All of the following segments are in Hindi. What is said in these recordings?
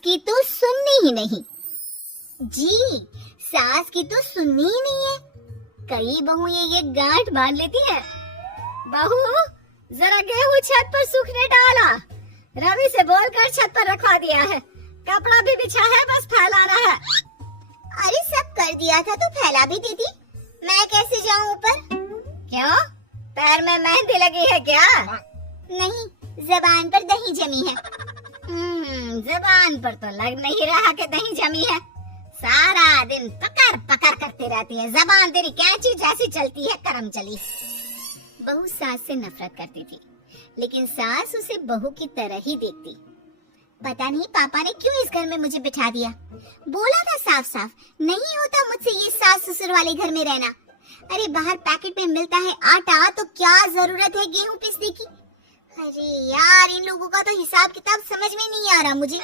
की तो सुननी ही नहीं। जी, सास की तो सुननी ही नहीं है। कई बहू ये गांठ बांध लेती है। बहू, जरा गेहूं छत पर सूखने डाला। रवि से बोलकर छत पर रखवा दिया है। कपड़ा भी बिछा है, बस फैलाना है। अरे सब कर दिया था तो फैला भी दी थी। मैं कैसे जाऊं ऊपर? क्यों? पैर में मेहंदी लगी है क्या? नहीं, जबान पर दही जमी है। जबान पर तो लग नहीं रहा कि दही जमी है। सारा दिन पकड़ पकड़ करती रहती है। जबान तेरी कैंची जैसी चलती है, करम चली। बहू सास से नफरत करती थी, लेकिन सास उसे बहू की तरह ही देखती। पता नहीं पापा ने क्यों इस घर में मुझे बिठा दिया। बोला था साफ साफ, नहीं होता मुझसे ये सास ससुर वाले घर में रहना। अरे बाहर पैकेट में मिलता है आटा, तो क्या जरूरत है गेहूं पीसने की। अरे यार, इन लोगों का तो हिसाब किताब समझ में नहीं आ रहा मुझे।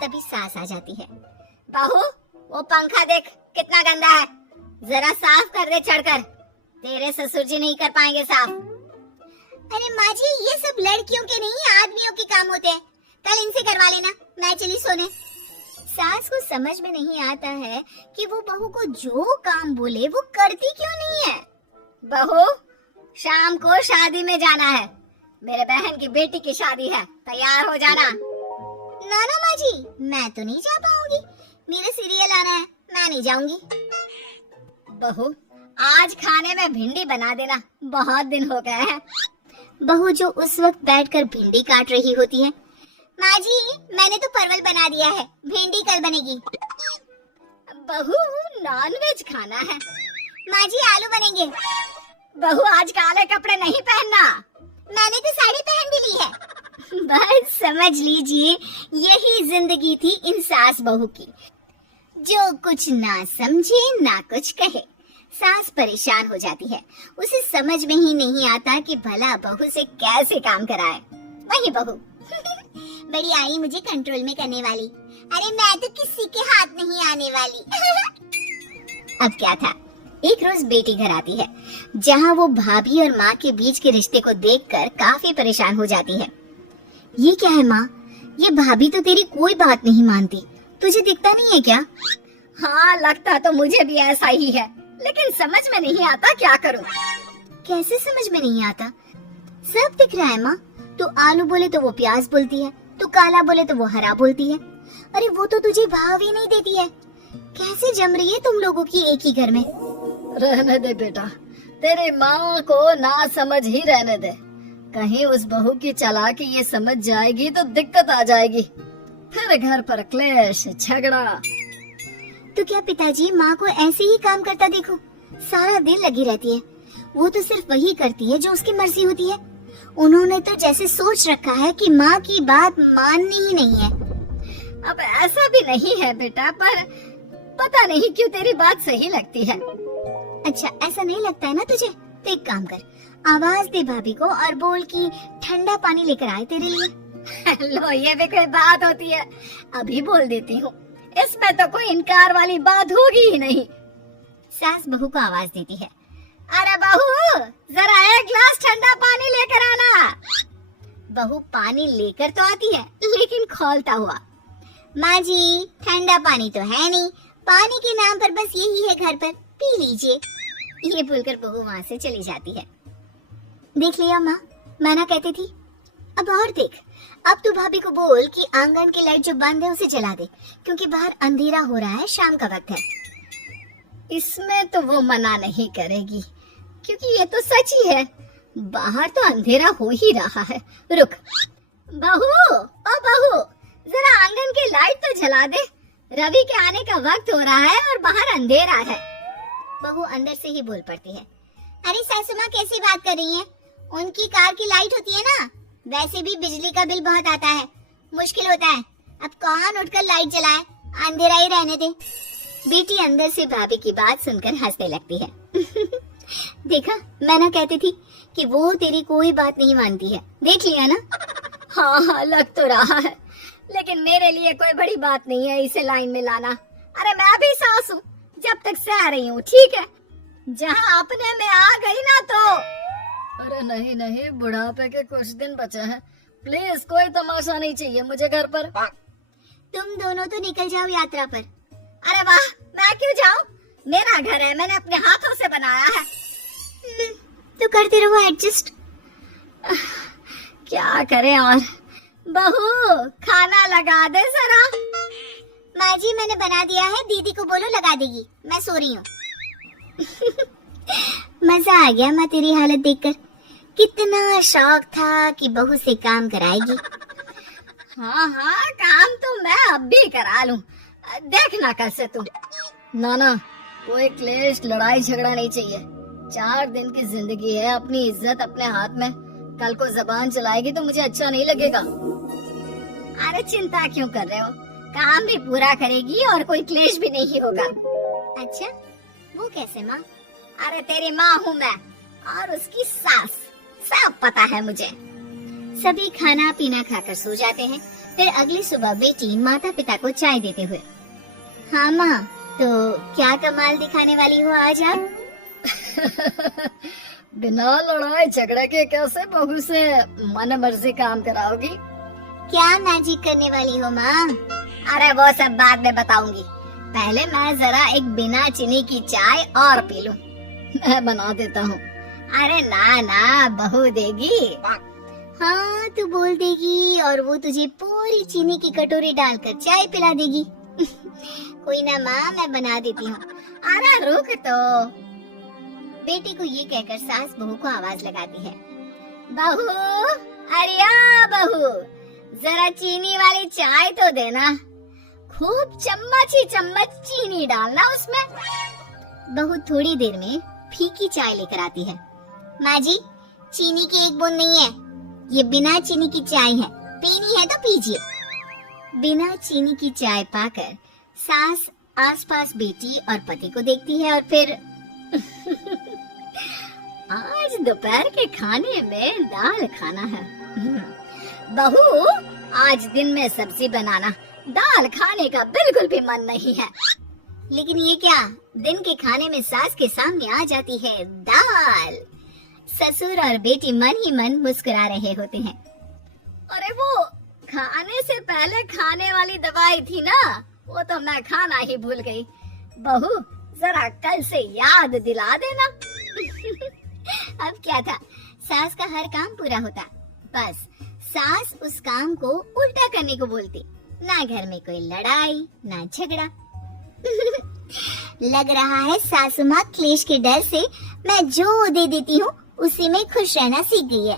तभी सास आ जाती है। बहू, वो पंखा देख कितना गंदा है, जरा साफ कर दे चढ़कर। तेरे ससुर जी नहीं कर पाएंगे साफ। अरे माँ जी, ये सब लड़कियों के नहीं आदमियों के काम होते हैं। कल इनसे करवा लेना, मैं चली सोने। सास को समझ में नहीं आता है कि वो बहू को जो काम बोले वो करती क्यों नहीं है। बहू, शाम को शादी में जाना है। मेरे बहन की बेटी की शादी है, तैयार हो जाना। ना ना माँ जी, मैं तो नहीं जा पाऊंगी। मेरे सीरियल आना है, मैं नहीं जाऊंगी। बहू, आज खाने में भिंडी बना देना, बहुत दिन हो गए हैं। बहू जो उस वक्त बैठकर भिंडी काट रही होती है। माँ जी, मैंने तो परवल बना दिया है, भिंडी कल बनेगी। बहू, नॉनवेज खाना है। माँ जी, आलू बनेंगे। बहू, आज काले कपड़े नहीं पहनना। मैंने तो साड़ी पहन भी ली है। बस समझ लीजिए, यही जिंदगी थी इन सास बहू की, जो कुछ ना समझे ना कुछ कहे। सास परेशान हो जाती है, उसे समझ में ही नहीं आता कि भला बहू से कैसे काम कराए। वही बहू बड़ी आई मुझे कंट्रोल में करने वाली। अरे मैं तो किसी के हाथ नहीं आने वाली। अब क्या था, एक रोज बेटी घर आती है, जहाँ वो भाभी और माँ के बीच के रिश्ते को देखकर काफी परेशान हो जाती है। ये क्या है माँ, ये भाभी तो तेरी कोई बात नहीं मानती, तुझे दिखता नहीं है क्या? हाँ, लगता तो मुझे भी ऐसा ही है, लेकिन समझ में नहीं आता क्या करूँ। कैसे समझ में नहीं आता? सब दिख रहा है माँ। तो आलू बोले तो वो प्याज बोलती है, तो काला बोले तो वो हरा बोलती है। अरे वो तो तुझे भाव ही नहीं देती है। कैसे जम रही है तुम लोगों की एक ही घर में? रहने दे बेटा, तेरी माँ को ना समझ ही रहने दे। कहीं उस बहू की चालाकी ये समझ जाएगी तो दिक्कत आ जाएगी, फिर घर पर क्लेश झगड़ा। तो क्या पिताजी माँ को ऐसे ही काम करता देखो, सारा दिन लगी रहती है। वो तो सिर्फ वही करती है जो उसकी मर्जी होती है। उन्होंने तो जैसे सोच रखा है कि माँ की बात माननी ही नहीं है। अब ऐसा भी नहीं है बेटा, पर पता नहीं क्यों तेरी बात सही लगती है। अच्छा, ऐसा नहीं लगता है ना तुझे? तो एक काम कर, आवाज दे भाभी को और बोल कि ठंडा पानी लेकर आए तेरे लिए। लो, ये भी कोई बात होती है? अभी बोल देती हूँ, इसमें तो कोई इनकार वाली बात होगी ही नहीं। सास बहू को आवाज देती है। अरे बहू, जरा एक गिलास ठंडा पानी लेकर आना। बहू पानी लेकर तो आती है, लेकिन खौलता हुआ। माँ जी, ठंडा पानी तो है नहीं, पानी के नाम पर बस यही है घर पर, पी लीजिए। ये बोलकर बहू वहाँ से चली जाती है। देख लिया माँ, मैं ना कहती थी। अब और देख, अब तू भाभी को बोल कि आंगन की लाइट जो बंद है उसे जला दे, क्योंकि बाहर अंधेरा हो रहा है, शाम का वक्त है। इसमें तो वो मना नहीं करेगी, क्योंकि ये तो सच ही है, बाहर तो अंधेरा हो ही रहा है। रुक बहू, ओ बहू, जरा आंगन की लाइट तो जला दे, रवि के आने का वक्त हो रहा है और बाहर अंधेरा है। बहू अंदर से ही बोल पड़ती है। अरे सासू माँ, कैसी बात कर रही हैं? उनकी कार की लाइट होती है ना, वैसे भी बिजली का बिल बहुत आता है, मुश्किल होता है। अब कौन उठकर लाइट जलाए, अंधेरा ही रहने दे। बेटी अंदर से भाभी की बात सुनकर हंसने लगती है। देखा, मैं ना कहती थी कि वो तेरी कोई बात नहीं मानती है, देख लिया ना। हाँ हाँ, लग तो रहा है, लेकिन मेरे लिए कोई बड़ी बात नहीं है इसे लाइन में लाना। अरे मैं भी सास हूँ, जब तक सह रही हूँ, ठीक है। जहाँ अपने में आ गई ना तो। अरे नहीं नहीं, बुढ़ापे के कुछ दिन बचे हैं, प्लीज कोई तमाशा नहीं चाहिए मुझे घर पर। तुम दोनों तो निकल जाओ यात्रा पर। अरे वाह, मैं क्यों जाऊं? मेरा घर है, मैंने अपने हाथों से बनाया है। तो करते रहो एडजस्ट। क्या करें और? बहू खाना लगा दे जरा। माँ जी मैंने बना दिया है, दीदी को बोलो लगा देगी, मैं सो रही हूँ। मजा आ गया माँ तेरी हालत देखकर। कितना शौक था कि बहू से काम कराएगी। हाँ हाँ, काम तो मैं अब भी करा लूं, देखना कैसे तू। ना कोई क्लेश लड़ाई झगड़ा नहीं चाहिए। 4 दिन की जिंदगी है, अपनी इज्जत अपने हाथ में। कल को जबान चलाएगी तो मुझे अच्छा नहीं लगेगा। अरे चिंता क्यों कर रहे हो, काम भी पूरा करेगी और कोई क्लेश भी नहीं होगा। अच्छा वो कैसे माँ? अरे तेरी माँ हूँ मैं और उसकी सास, सब पता है मुझे। सभी खाना पीना खाकर सो जाते हैं। फिर अगली सुबह बेटी माता पिता को चाय देते हुए, हाँ माँ तो क्या कमाल दिखाने वाली हो आज आप? बिना लड़ाई झगड़े के कैसे बहू से मन मर्जी काम कराओगी? क्या मैजिक करने वाली हो माँ? अरे वो सब बाद में बताऊंगी, पहले मैं जरा एक बिना चीनी की चाय और पी लूं। मैं बना देता हूँ। अरे ना बहू देगी। हाँ तू बोल देगी और वो तुझे पूरी चीनी की कटोरी डालकर चाय पिला देगी। कोई ना माँ, मैं बना देती हूँ। अरे रुक तो। बेटी को ये कहकर सास बहू को आवाज लगाती है, बहू, अरिया बहू, जरा चीनी वाली चाय तो देना। खूब चम्मच ही चम्मच चीनी डालना उसमें। बहू थोड़ी देर में फीकी चाय लेकर आती है। माँ जी चीनी की एक बूंद नहीं है, ये बिना चीनी की चाय है, पीनी है तो पीजिए। बिना चीनी की चाय पाकर सास आसपास बेटी और पति को देखती है और फिर आज दोपहर के खाने में दाल खाना है। बहू आज दिन में सब्जी बनाना, दाल खाने का बिल्कुल भी मन नहीं है। लेकिन ये क्या, दिन के खाने में सास के सामने आ जाती है दाल। ससुर और बेटी मन ही मन मुस्कुरा रहे होते हैं। अरे वो खाने से पहले खाने वाली दवाई थी ना, वो तो मैं खाना ही भूल गई। बहू जरा कल से याद दिला देना। अब क्या था, सास का हर काम पूरा होता, बस सास उस काम को उल्टा करने को बोलती। ना घर में कोई लड़ाई ना झगड़ा। लग रहा है सासू माँ क्लेश के डर से मैं जो दे देती हूँ उसी में खुश रहना सीख गई है।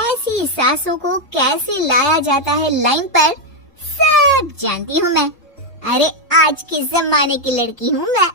ऐसी सासों को कैसे लाया जाता है लाइन पर, सब जानती हूँ मैं। अरे आज के जमाने की लड़की हूँ मैं।